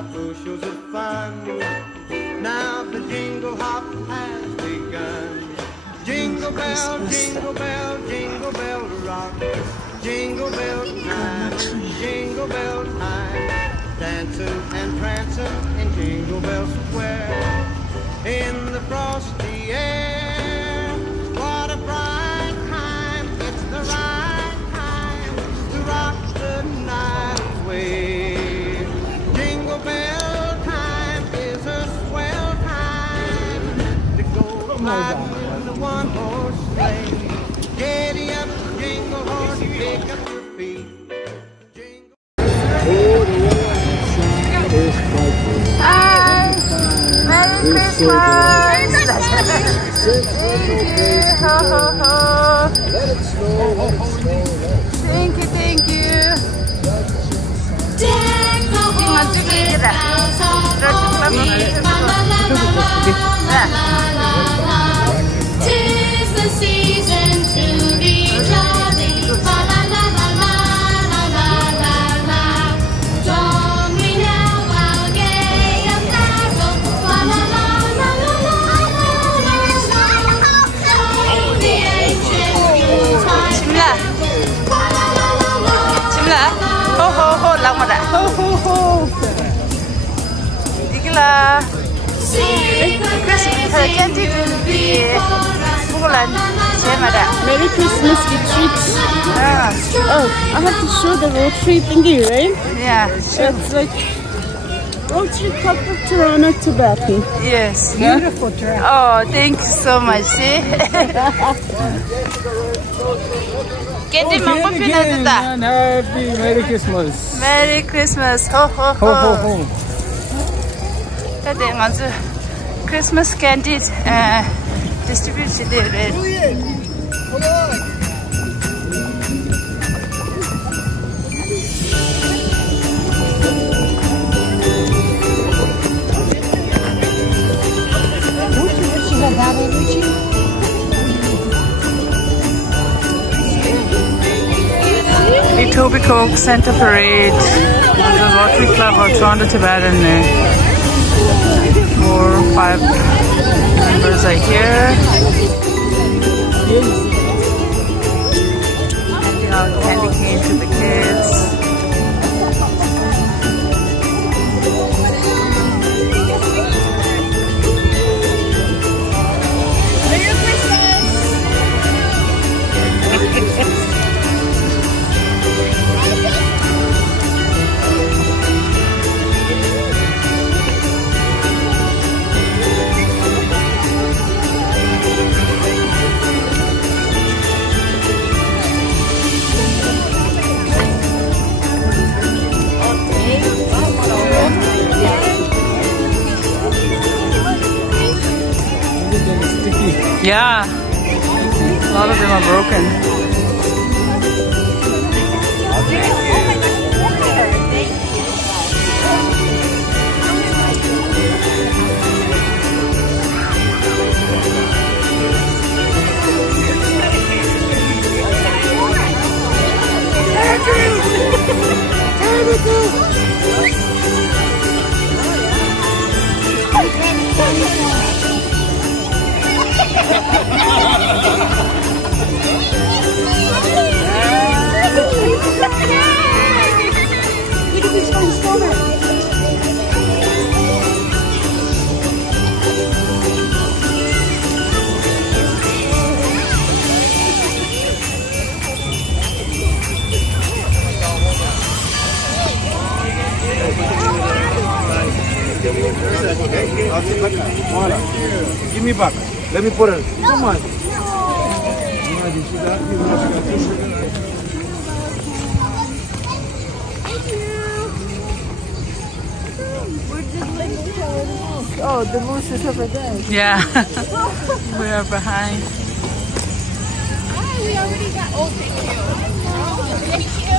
5 bushels of fun. Now the jingle hop has begun. Jingle bell, jingle bell, jingle bell rock. Jingle bell time, jingle bell time. Dancing and prancing in Jingle Bell Square. In the frosty air, what a bright time. It's the right time to rock the night away. Jingle bell time is a swell time to go riding in the one-horse sleigh. Giddy up, jingle horse, pick up your feet. Hi! Merry Christmas! Thank you! Ho ho ho! Thank you, thank you! Tis the season to be jolly. La la la la la la la la. Join me now, our gay apparel. La la la la la la la la. The ancient time. La la la la la. Ho ho ho, lang mo na. Ho ho ho. Ikla. Christmas candy will be Poland. Merry Christmas retreat. Oh, I have to show the road trip thingy, right? Yeah. It's like road trip up to Toronto to Batty. Yes. Beautiful track. Oh, thank you so much. See? Candy, mama pinadita. Happy Merry Christmas. Merry Christmas. Ho ho ho. Ho ho ho. Today, also Christmas candy distributed. Etobicoke Center Parade. The Rotary Club of Toronto Tibetan. 4 or 5 members are here. Handing out candy cane to the kids. Merry Christmas! Yeah, a lot of them are broken. Give me back. Let me put it. Come on. Oh, the moose is over there. Yeah, we are behind. We already got. Oh, thank you. Oh, thank you.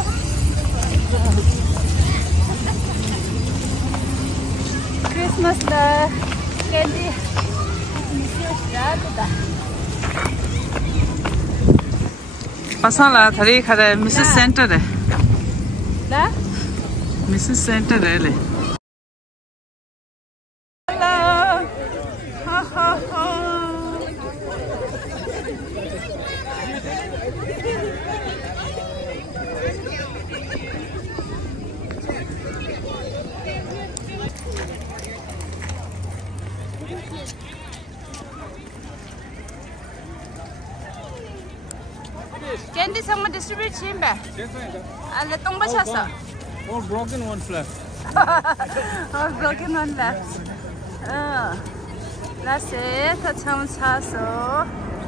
Christmas the candy. Pasang lah tadi kada Mrs. Center deh. Dah? Mrs. Center deh le. Candy someone distribute him back. Let them watch us. All broken, one's left. All broken one left. That's it. That sounds awesome.